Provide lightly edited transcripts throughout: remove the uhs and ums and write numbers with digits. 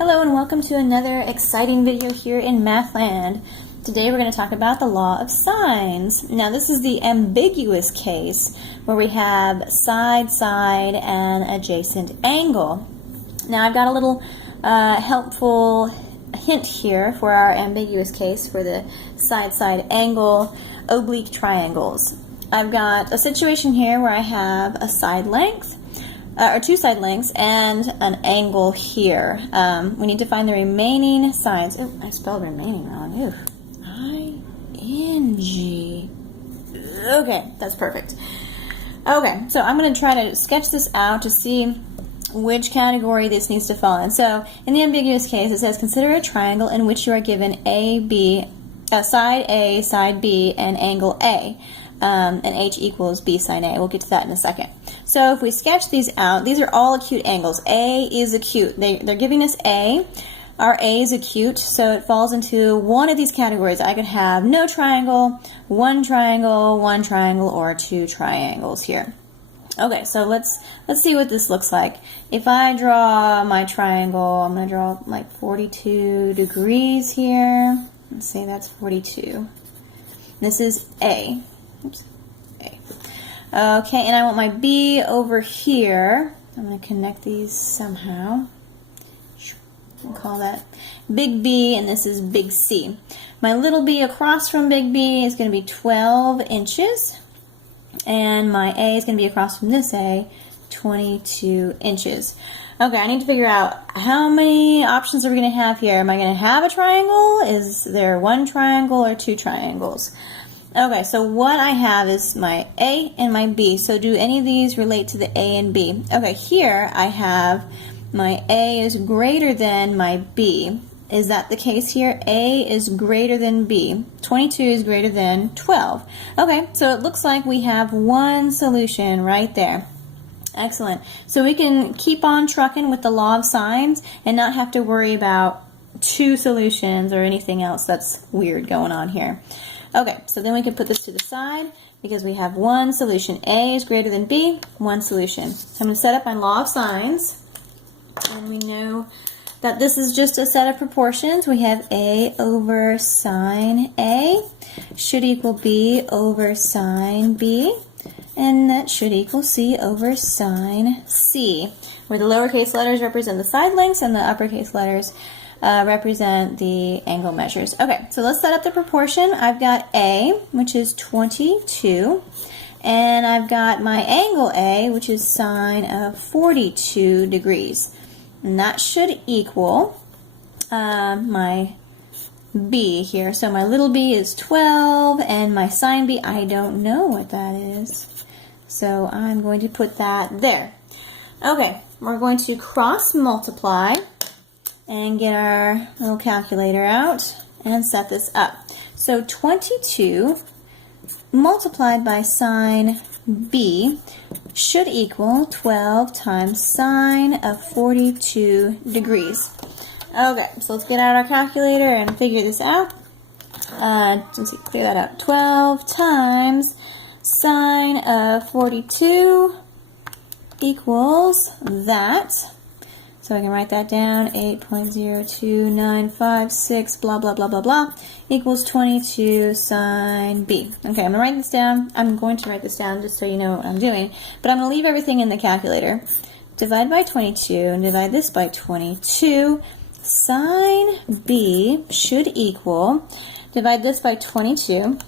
Hello and welcome to another exciting video here in Mathland. Today we're going to talk about the law of sines. Now this is the ambiguous case where we have side, side, and adjacent angle. Now I've got a little helpful hint here for our ambiguous case for the side, side, angle, oblique triangles. I've got a situation here where I have a side length, or two side lengths, and an angle here. We need to find the remaining sides. Oh, I spelled remaining wrong. Ooh. I-N-G. Okay, that's perfect. Okay, so I'm going to try to sketch this out to see which category this needs to fall in. So, in the ambiguous case, it says, consider a triangle in which you are given side A, side B, and angle A. And H equals B sine A. We'll get to that in a second. So if we sketch these out, these are all acute angles. A is acute. They're giving us A. Our A is acute, so it falls into one of these categories. I could have no triangle, one triangle, or two triangles here. Okay, so let's see what this looks like. If I draw my triangle, I'm going to draw like 42 degrees here. Let's say that's 42. This is A. Oops. A. Okay, and I want my B over here. I'm going to connect these somehow. I'll call that big B, and this is big C. My little b across from big B is going to be 12 inches, and my A is going to be across from this A, 22 inches. Okay, I need to figure out how many options are we going to have here. Am I going to have a triangle? Is there one triangle or two triangles? Okay, so what I have is my A and my B. So do any of these relate to the A and B? Okay, here I have my A is greater than my B. Is that the case here? A is greater than B. 22 is greater than 12. Okay, so it looks like we have one solution right there. Excellent. So we can keep on trucking with the law of sines and not have to worry about two solutions or anything else that's weird going on here. Okay, so then we can put this to the side because we have one solution. A is greater than B, one solution. So I'm going to set up my law of sines, and we know that this is just a set of proportions. We have A over sine A should equal B over sine B, and that should equal C over sine C, where the lowercase letters represent the side lengths and the uppercase letters represent the angle measures. Okay, so let's set up the proportion. I've got A, which is 22, and I've got my angle A, which is sine of 42 degrees. And that should equal my B here. So my little b is 12, and my sine B, I don't know what that is. So I'm going to put that there. Okay, we're going to cross multiply and get our little calculator out and set this up. So 22 multiplied by sine B should equal 12 times sine of 42 degrees. Okay, so let's get out our calculator and figure this out. Let's see, figure that out. 12 times sine of 42 equals that. So I can write that down, 8.02956, blah, blah, blah, blah, blah, equals 22 sine B. Okay, I'm going to write this down. I'm going to write this down just so you know what I'm doing. But I'm going to leave everything in the calculator. Divide by 22 and divide this by 22. Sine B should equal, divide this by 22,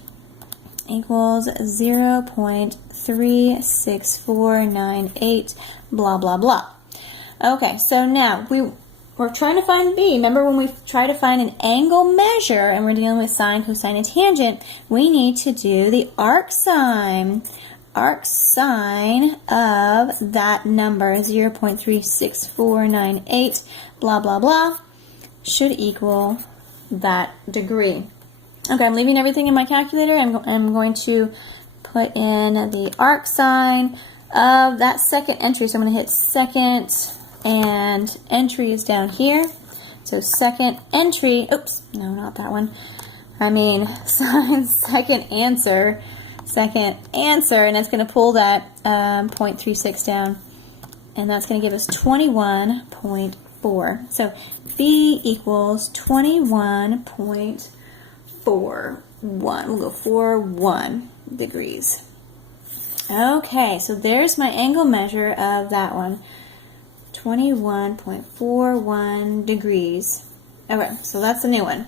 equals 0.36498, blah, blah, blah. Okay, so now we're trying to find B. Remember when we try to find an angle measure and we're dealing with sine, cosine, and tangent, we need to do the arc sine. Arc sine of that number, 0.36498, blah, blah, blah, should equal that degree. Okay, I'm leaving everything in my calculator. I'm going to put in the arc sine of that second entry. So I'm going to hit second, and entry is down here. So second entry, oops, no, not that one. I mean, sine second answer, and it's going to pull that 0.36 down, and that's going to give us 21.4 4. So B equals 21.41. We'll go 41 degrees. Okay, so there's my angle measure of that one. 21.41 degrees. Okay, so that's the new one.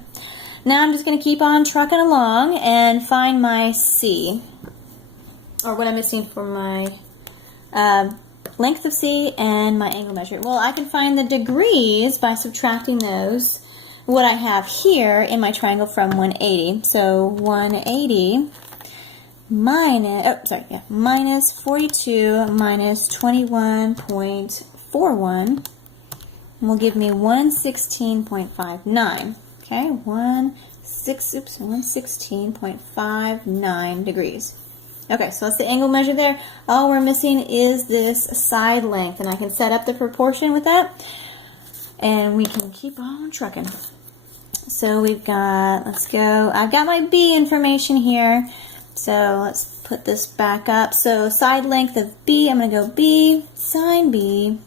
Now I'm just going to keep on trucking along and find my C, or what I'm missing for my length of C and my angle measure. Well, I can find the degrees by subtracting those, what I have here in my triangle, from 180. So 180 minus 42 minus 21.41 will give me 116.59. Okay, 116.59 degrees. Okay, so that's the angle measure there. All we're missing is this side length, and I can set up the proportion with that, and we can keep on trucking. So we've got, let's go, I've got my B information here, so let's put this back up. So side length of B, I'm going to go B sine B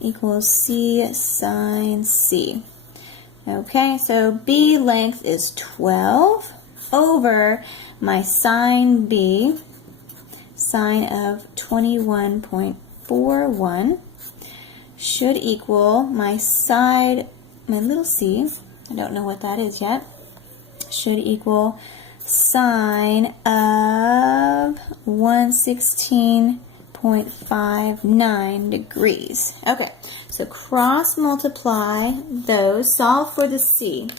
equals C sine C. Okay, so B length is 12 over my sine B, sine of 21.41, should equal my side, my little c, I don't know what that is yet, should equal sine of 116.59 degrees. Okay, so cross multiply those, solve for the c.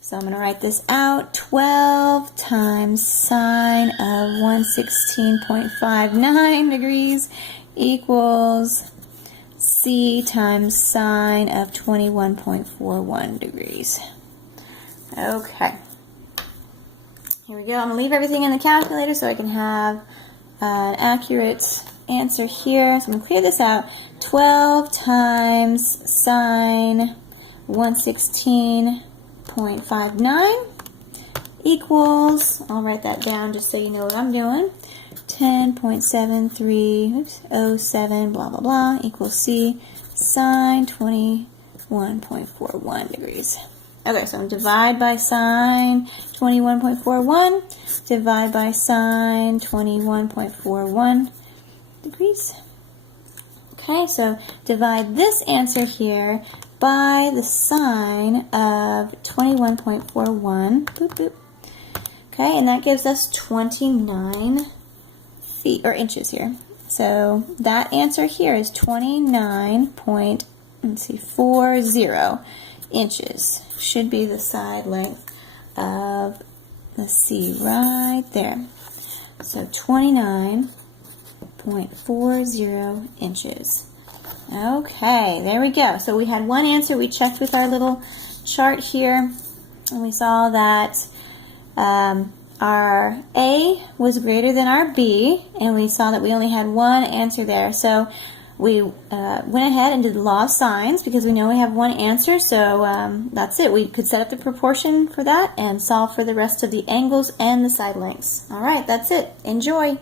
So I'm going to write this out. 12 times sine of 116.59 degrees equals C times sine of 21.41 degrees. Okay. Here we go. I'm going to leave everything in the calculator so I can have an accurate answer here. So I'm going to clear this out. 12 times sine 116.59 equals, I'll write that down just so you know what I'm doing, 10.7307 blah blah blah equals C sine 21.41 degrees. Okay, so I'm divide by sine 21.41, divide by sine 21.41 degrees. Okay, so divide this answer here by the sine of 21.41, boop, boop. Okay, and that gives us 29 feet, or inches here. So that answer here is 29.40 inches. Should be the side length of the C right there. So 29.40 inches. Okay, there we go. So we had one answer. We checked with our little chart here, and we saw that our A was greater than our B, and we saw that we only had one answer there. So we went ahead and did the law of sines because we know we have one answer. So that's it. We could set up the proportion for that and solve for the rest of the angles and the side lengths. All right, that's it. Enjoy.